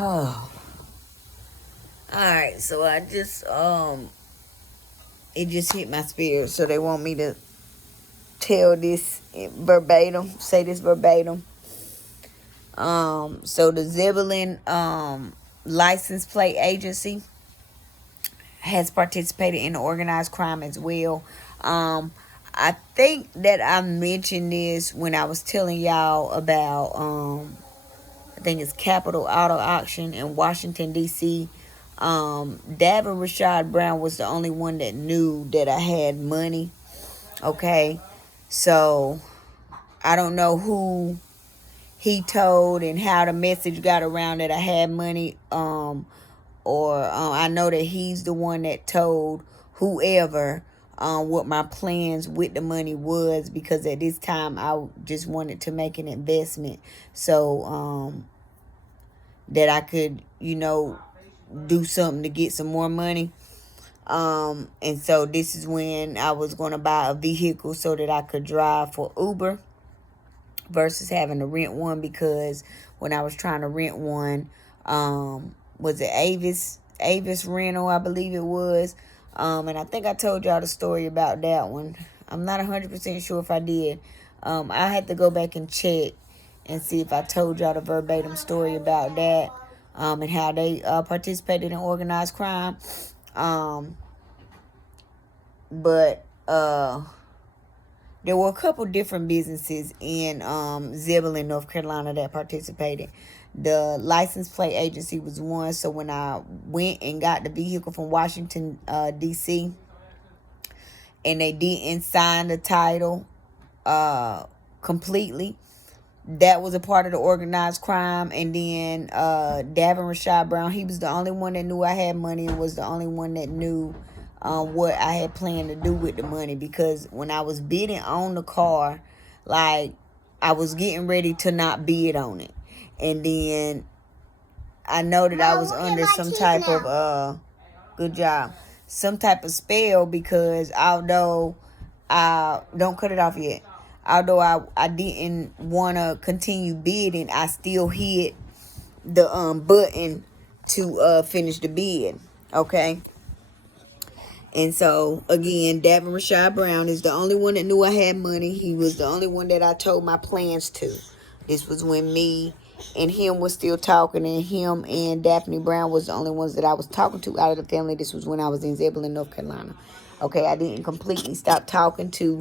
Oh. Alright, so I just it just hit my spirit, so they want me to tell this verbatim, say this verbatim. So the Zebulon license plate agency has participated in organized crime as well. I think that I mentioned this when I was telling y'all about I think it's Capital Auto Auction in Washington D.C. Davin Rashad Brown was the only one that knew that I had money. Okay, so I don't know who he told and how the message got around that I had money. Or I know that he's the one that told whoever what my plans with the money was, because at this time I just wanted to make an investment so that I could, do something to get some more money. And so this is when I was going to buy a vehicle so that I could drive for Uber versus having to rent one, because when I was trying to rent one, was it Avis rental, I believe it was. And I think I told y'all the story about that one. I'm not 100% sure if I did. I had to go back and check and see if I told y'all the verbatim story about that, and how they participated in organized crime. But there were a couple different businesses in Zebulon, North Carolina that participated. The license plate agency was one. So when I went and got the vehicle from Washington, D.C., and they didn't sign the title completely, that was a part of the organized crime. And then Davin Rashad Brown, he was the only one that knew I had money and was the only one that knew what I had planned to do with the money. Because when I was bidding on the car, like, I was getting ready to not bid on it. And then I know that I was under some type of good job, some type of spell, because although I don't cut it off yet, although I didn't want to continue bidding, I still hit the button to finish the bid. Okay. And so, again, Davin Rashad Brown is the only one that knew I had money. He was the only one that I told my plans to. This was when me and him was still talking, and him and Daphne Brown was the only ones that I was talking to out of the family. This was when I was in Zebulon, North Carolina. Okay, I didn't completely stop talking to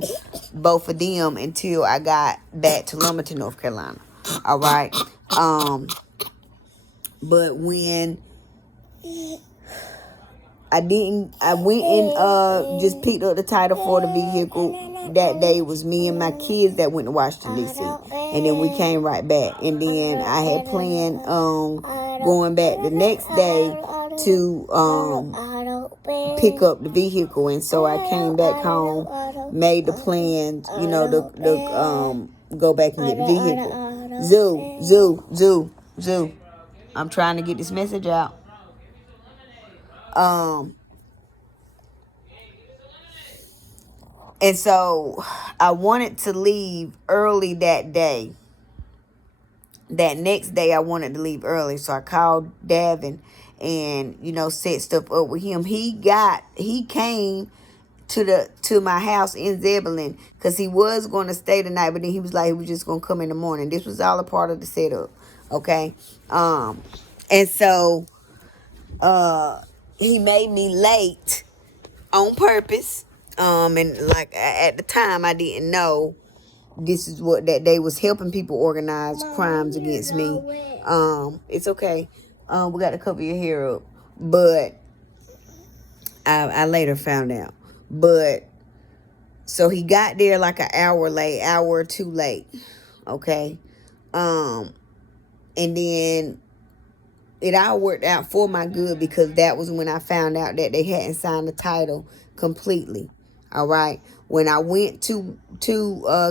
both of them until I got back to Lumberton, North Carolina. All right. But when I went and just picked up the title for the vehicle that day. It was me and my kids that went to Washington, D.C. And then we came right back. And then I had planned on going back the next day to pick up the vehicle. And so I came back home, made the plans, to go back and get the vehicle. Zoo. I'm trying to get this message out. And so I wanted to leave early that day. That next day I wanted to leave early. So I called Davin and, set stuff up with him. He came to my house in Zebulon because he was going to stay the night, but then he was like, he was just going to come in the morning. This was all a part of the setup. Okay. And so he made me late on purpose. And like at the time I didn't know this is what that day was, helping people organize crimes against me. It's okay. We got to cover your hair up. But I later found out. But so he got there like an hour or two late. Okay. And then it all worked out for my good, because that was when I found out that they hadn't signed the title completely. All right. When I went to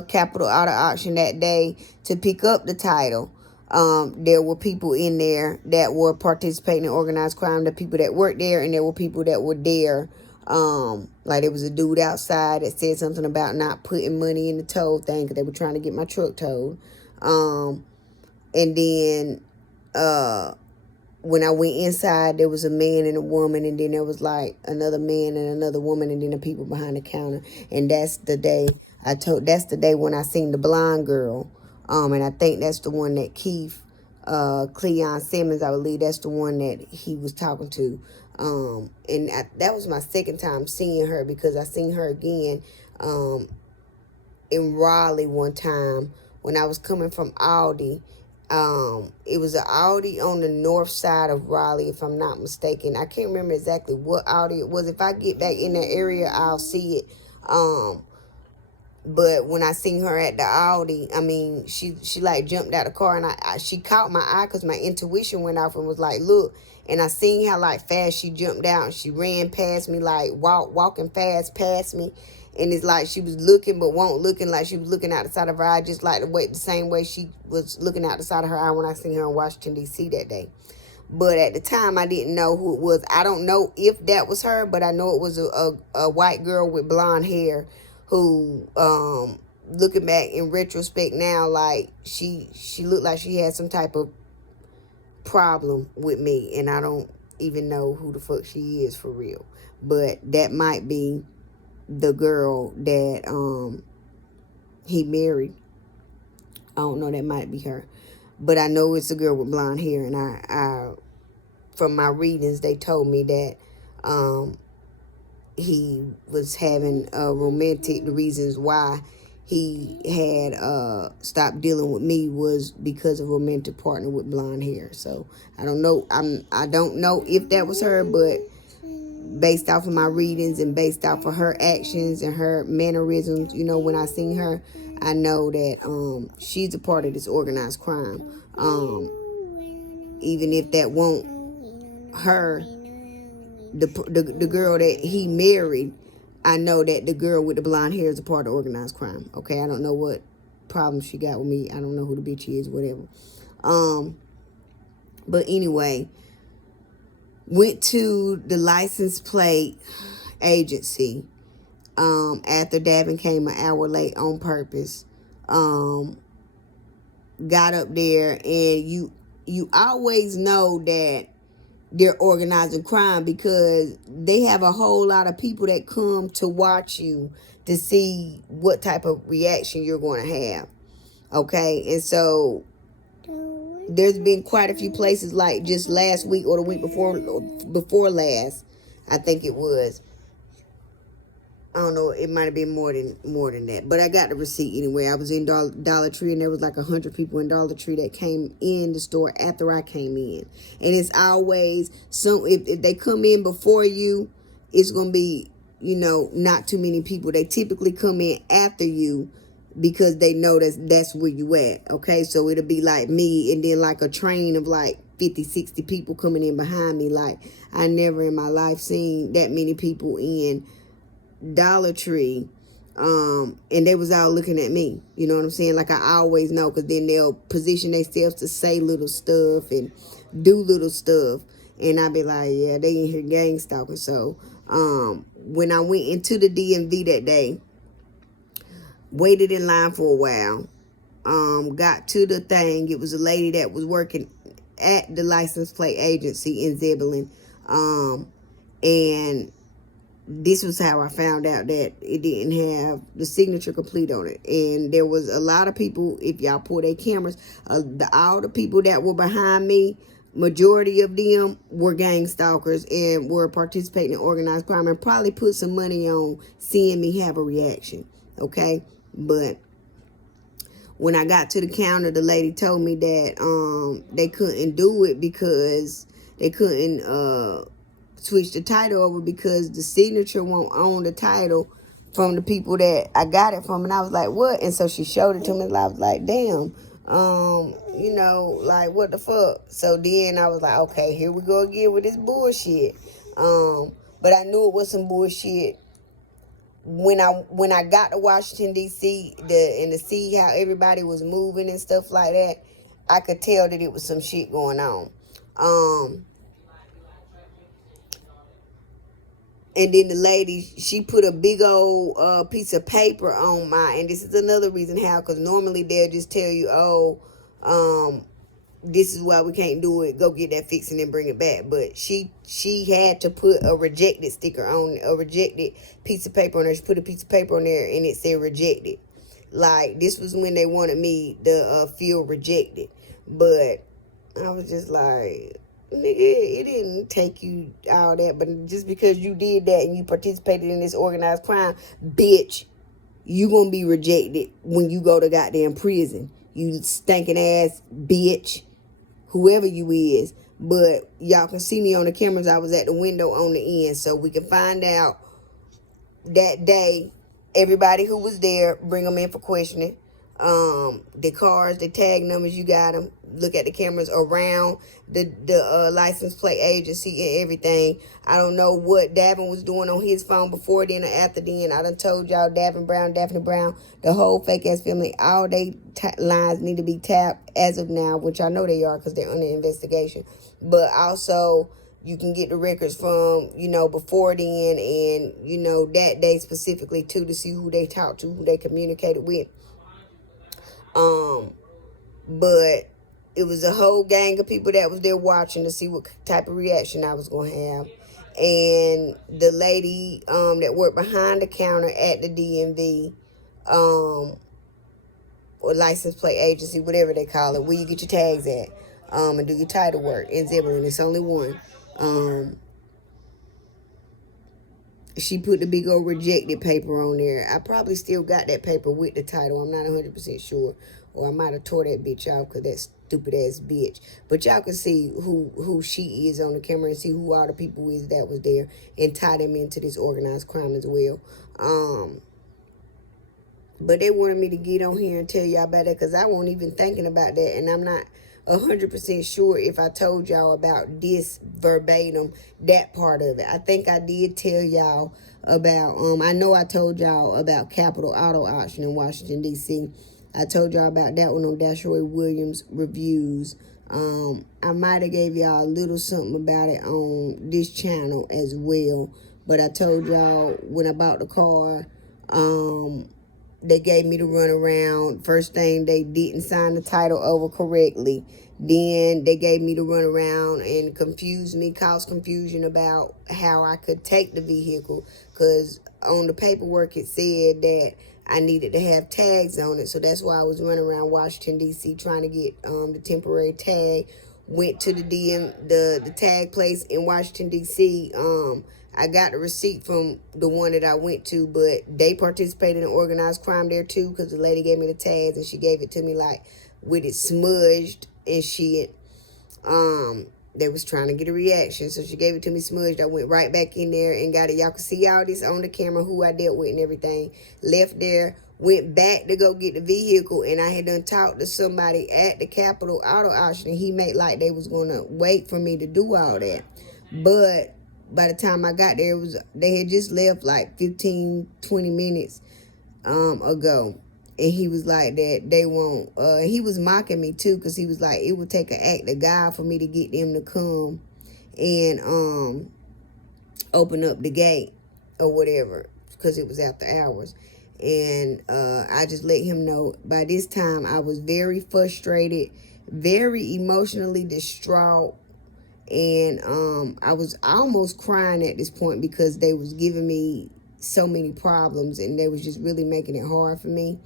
Capital Auto Auction that day to pick up the title, there were people in there that were participating in organized crime, the people that worked there, and there were people that were there. Like there was a dude outside that said something about not putting money in the tow thing because they were trying to get my truck towed. And then when I went inside, there was a man and a woman, and then there was like another man and another woman, and then the people behind the counter. And that's the day that's the day when I seen the blonde girl. And I think that's the one that Keith, Cleon Simmons, I believe that's the one that he was talking to. That was my second time seeing her, because I seen her again, in Raleigh one time when I was coming from Aldi. It was an Aldi on the north side of Raleigh, if I'm not mistaken. I can't remember exactly what Aldi it was. If I get back in that area, I'll see it. But when I seen her at the Aldi, I mean, she like jumped out the car, and she caught my eye because my intuition went off and was like, look. And I seen how like fast she jumped out, and she ran past me, like walking fast past me. And it's like she was looking but won't looking, like she was looking out the side of her eye, just like the same way she was looking out the side of her eye when I seen her in Washington, D.C. that day. But at the time, I didn't know who it was. I don't know if that was her, but I know it was a white girl with blonde hair who, looking back in retrospect now, like she looked like she had some type of problem with me, and I don't even know who the fuck she is for real. But that might be the girl that he married. I don't know, that might be her. But I know it's a girl with blonde hair, and I from my readings, they told me that he was having the reasons why he had stopped dealing with me was because of romantic partner with blonde hair. So I don't know. I don't know if that was her, but based off of my readings and based off of her actions and her mannerisms, you know, when I seen her, I know that she's a part of this organized crime. Even if that won't her, the girl that he married, I know that the girl with the blonde hair is a part of organized crime. Okay, I don't know what problem she got with me. I don't know who the bitch is, whatever. But anyway, went to the license plate agency after Davin came an hour late on purpose. Got up there, and you always know that they're organizing crime because they have a whole lot of people that come to watch you to see what type of reaction you're going to have. Okay, and so there's been quite a few places, like just last week or the week before last, I think it was. I don't know, it might have been more than that, but I got the receipt anyway. I was in Dollar Tree, and there was like 100 people in Dollar Tree that came in the store after I came in. And it's always if they come in before you, it's gonna be, you know, not too many people. They typically come in after you because they know that's where you at. Okay, so it'll be like me, and then like a train of like 50, 60 people coming in behind me. Like, I never in my life seen that many people in Dollar Tree, and they was all looking at me. You know what I'm saying? Like, I always know, because then they'll position themselves to say little stuff and do little stuff, and I be like, yeah, they in here gang stalking. So when I went into the DMV that day, waited in line for a while, got to the thing. It was a lady that was working at the license plate agency in Zebulon, and this was how I found out that it didn't have the signature complete on it. And there was a lot of people, if y'all pull their cameras, all the people that were behind me, majority of them were gang stalkers and were participating in organized crime, and probably put some money on seeing me have a reaction. Okay, but when I got to the counter, the lady told me that they couldn't do it because they couldn't switch the title over because the signature won't own the title from the people that I got it from. And I was like, what? And so she showed it to me, and I was like, damn, you know, like, what the fuck? So then I was like, okay, here we go again with this bullshit. But I knew it was some bullshit when I got to Washington, D.C., and to see how everybody was moving and stuff like that. I could tell that it was some shit going on. And then the lady, she put a big old piece of paper on and this is another reason how, because normally they'll just tell you, oh, this is why we can't do it. Go get that fixed and then bring it back. But she had to put a rejected sticker on, a rejected piece of paper on there. She put a piece of paper on there and it said rejected. Like, this was when they wanted me to feel rejected. But I was just like, nigga, it didn't take you all that. But just because you did that and you participated in this organized crime, bitch, you gonna be rejected when you go to goddamn prison. You stinking ass bitch, whoever you is. But y'all can see me on the cameras. I was at the window on the end, so we can find out that day everybody who was there, bring them in for questioning. The cars, the tag numbers, you got them. Look at the cameras around the license plate agency and everything. I don't know what Davin was doing on his phone before then or after then. I done told y'all Davin Brown, Daphne Brown, the whole fake ass family, all they lines need to be tapped as of now, which I know they are because they're under investigation. But also, you can get the records from, before then and, that day specifically too, to see who they talked to, who they communicated with. But it was a whole gang of people that was there watching to see what type of reaction I was going to have. And the lady that worked behind the counter at the DMV, or license plate agency, whatever they call it, where you get your tags at, and do your title work in Zebulon. It's only one. She put the big old rejected paper on there. I probably still got that paper with the title. I'm not 100% sure. Or I might have tore that bitch off because that stupid ass bitch. But y'all can see who she is on the camera and see who all the people is that was there and tie them into this organized crime as well. But they wanted me to get on here and tell y'all about that because I wasn't even thinking about that. And I'm not 100% sure if I told y'all about this verbatim, that part of it. I think I did tell y'all about, I know I told y'all about Capital Auto Auction in Washington, D.C. I told y'all about that one on Dasharoy Williams Reviews. I might have gave y'all a little something about it on this channel as well. But I told y'all when I bought the car, they gave me to run around. First thing, they didn't sign the title over correctly. Then they gave me to run around and confuse me, cause confusion about how I could take the vehicle. Because on the paperwork, it said that I needed to have tags on it. So that's why I was running around Washington, D.C. trying to get the temporary tag. Went to the tag place in Washington, D.C. I got the receipt from the one that I went to, but they participated in organized crime there too, because the lady gave me the tags and she gave it to me like with it smudged and shit. They was trying to get a reaction, so she gave it to me smudged. I went right back in there and got it. Y'all can see all this on the camera, who I dealt with and everything. Left there, went back to go get the vehicle, and I had done talked to somebody at the Capital Auto Auction, and he made like they was going to wait for me to do all that. But by the time I got there, they had just left like 15, 20 minutes ago. And he was like that they won't. He was mocking me too, because he was like, it would take an act of God for me to get them to come and open up the gate or whatever, because it was after hours. And I just let him know. By this time, I was very frustrated, very emotionally distraught. And I was almost crying at this point because they was giving me so many problems and they was just really making it hard for me.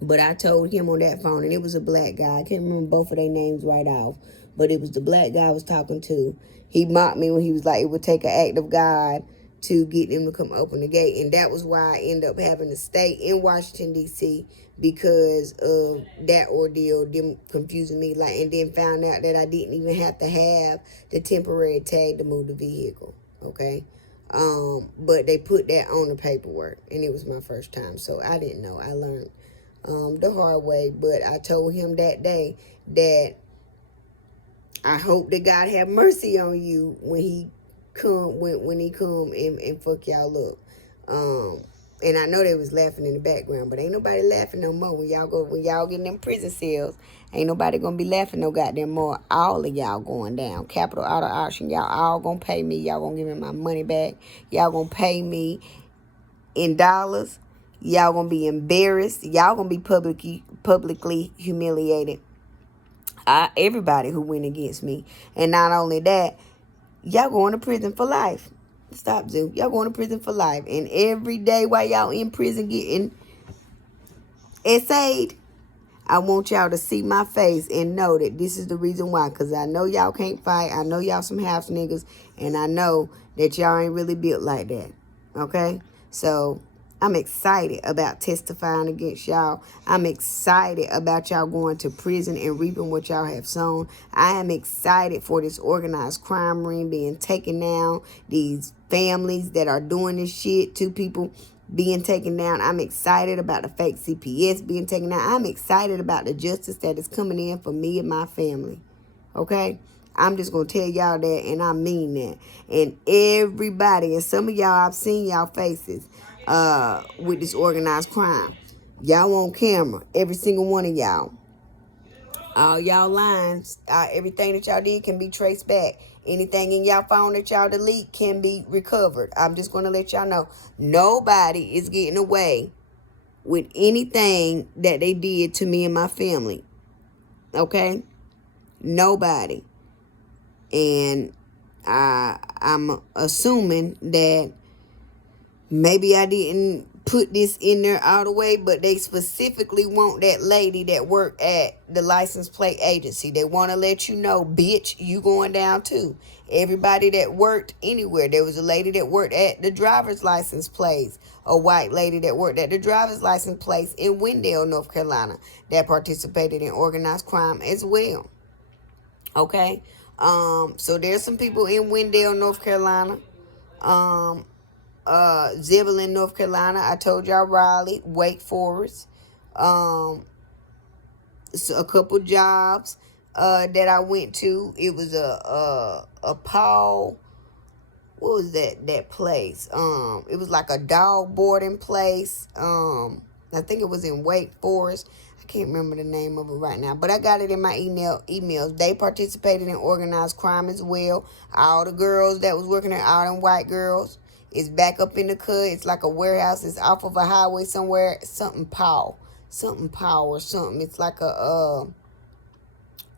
But I told him on that phone, and it was a black guy. I can't remember both of their names right off, but it was the black guy I was talking to. He mocked me when he was like, it would take an act of God to get them to come open the gate. And that was why I ended up having to stay in Washington, D.C. because of that ordeal, them confusing me. And then found out that I didn't even have to have the temporary tag to move the vehicle, okay? But they put that on the paperwork, and it was my first time, so I didn't know. I learned the hard way. But I told him that day that I hope that God have mercy on you when he come and fuck y'all up. And I know they was laughing in the background, but ain't nobody laughing no more when y'all get in them prison cells. Ain't nobody gonna be laughing no goddamn more. All of y'all going down. Capital Auto Auction, y'all all gonna pay me. Y'all gonna give me my money back. Y'all gonna pay me in dollars. Y'all gonna be embarrassed. Y'all gonna be publicly humiliated. Everybody who went against me. And not only that, y'all going to prison for life. Stop, Zoo. Y'all going to prison for life. And every day while y'all in prison getting essayed, I want y'all to see my face and know that this is the reason why. Because I know y'all can't fight. I know y'all some house niggas. And I know that y'all ain't really built like that. Okay? So, I'm excited about testifying against y'all. I'm excited about y'all going to prison and reaping what y'all have sown. I am excited for this organized crime ring being taken down. These families that are doing this shit to people being taken down. I'm excited about the fake CPS being taken down. I'm excited about the justice that is coming in for me and my family. Okay? I'm just going to tell y'all that, and I mean that. And everybody, and some of y'all, I've seen y'all faces with this organized crime. Y'all on camera, every single one of y'all. All y'all lines, everything that y'all did can be traced back. Anything in y'all phone that y'all delete can be recovered. I'm just going to let y'all know. Nobody is getting away with anything that they did to me and my family. Okay? Nobody. And I'm assuming that maybe I didn't put this in there all the way, but they specifically want that lady that worked at the license plate agency. They want to let you know, bitch, you going down too. Everybody that worked anywhere. There was a lady that worked at the driver's license place, a white lady that worked at the driver's license place in Wendell, North Carolina, that participated in organized crime as well. Okay? So there's some people in Wendell, North Carolina. Zebulon, North Carolina. I told y'all Raleigh, Wake Forest. So a couple jobs that I went to. It was a Paul. What was that place? It was like a dog boarding place. I think it was in Wake Forest. I can't remember the name of it right now, but I got it in my emails. They participated in organized crime as well. All the girls that was working there, all them white girls, is back up in the cut. It's like a warehouse. It's off of a highway somewhere. Something Paul or something. It's like a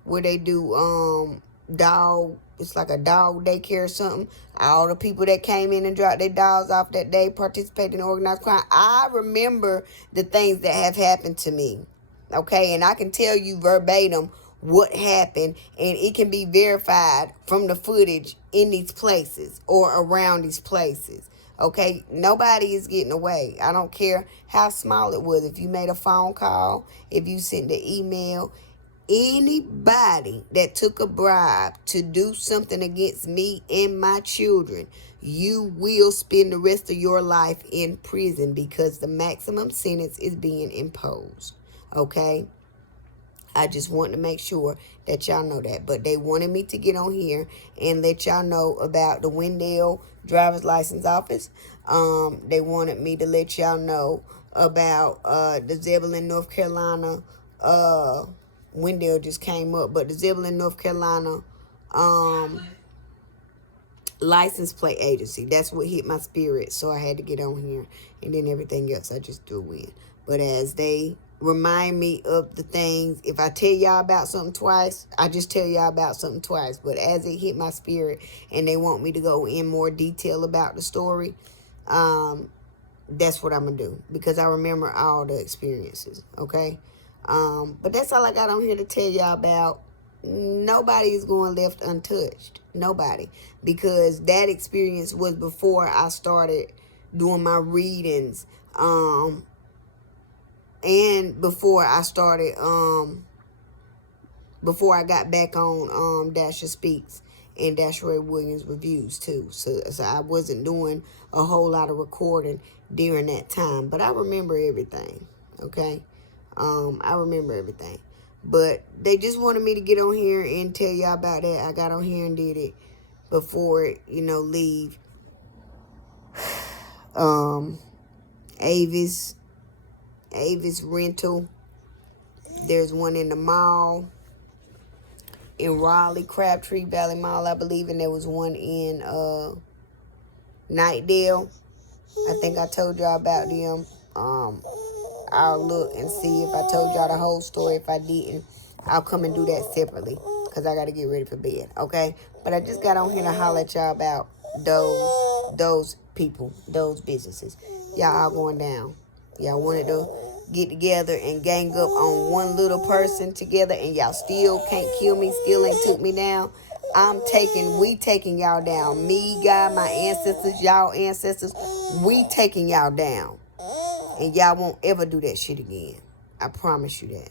where they do dog. It's like a dog daycare or something. All the people that came in and dropped their dogs off that day participated in organized crime. I remember the things that have happened to me. Okay, and I can tell you verbatim what happened, and it can be verified from the footage in these places or around these places. Okay, nobody is getting away. I don't care how small it was. If you made a phone call, if you sent the email, anybody that took a bribe to do something against me and my children, you will spend the rest of your life in prison because the maximum sentence is being imposed. Okay? I just want to make sure that y'all know that. But they wanted me to get on here and let y'all know about the Wendell driver's license office. They wanted me to let y'all know about the Zebulon, North Carolina. Wendell just came up, but the Zebulon, North Carolina license plate agency. That's what hit my spirit, so I had to get on here, and then everything else I just threw in. But as they remind me of the things, if I tell y'all about something twice, I just tell y'all about something twice. But as it hit my spirit and they want me to go in more detail about the story, that's what I'm gonna do, because I remember all the experiences. Okay, but that's all I got on here to tell y'all about. Nobody is going left untouched. Nobody. Because that experience was before I started doing my readings. And before I started, before I got back on Dasha Speaks and Dasha Williams Reviews too. So I wasn't doing a whole lot of recording during that time. But I remember everything. Okay? I remember everything. But they just wanted me to get on here and tell y'all about that. I got on here and did it before, leave. Avis Rental. There's one in the mall in Raleigh, Crabtree Valley Mall, I believe, and there was one in Nightdale. I think I told y'all about them. I'll look and see if I told y'all the whole story. If I didn't, I'll come and do that separately because I got to get ready for bed, okay? But I just got on here to holler at y'all about those people, those businesses. Y'all all going down. Y'all wanted to get together and gang up on one little person together, and y'all still can't kill me, still ain't took me down. We taking y'all down. Me, God, my ancestors, y'all ancestors, we taking y'all down. And y'all won't ever do that shit again. I promise you that.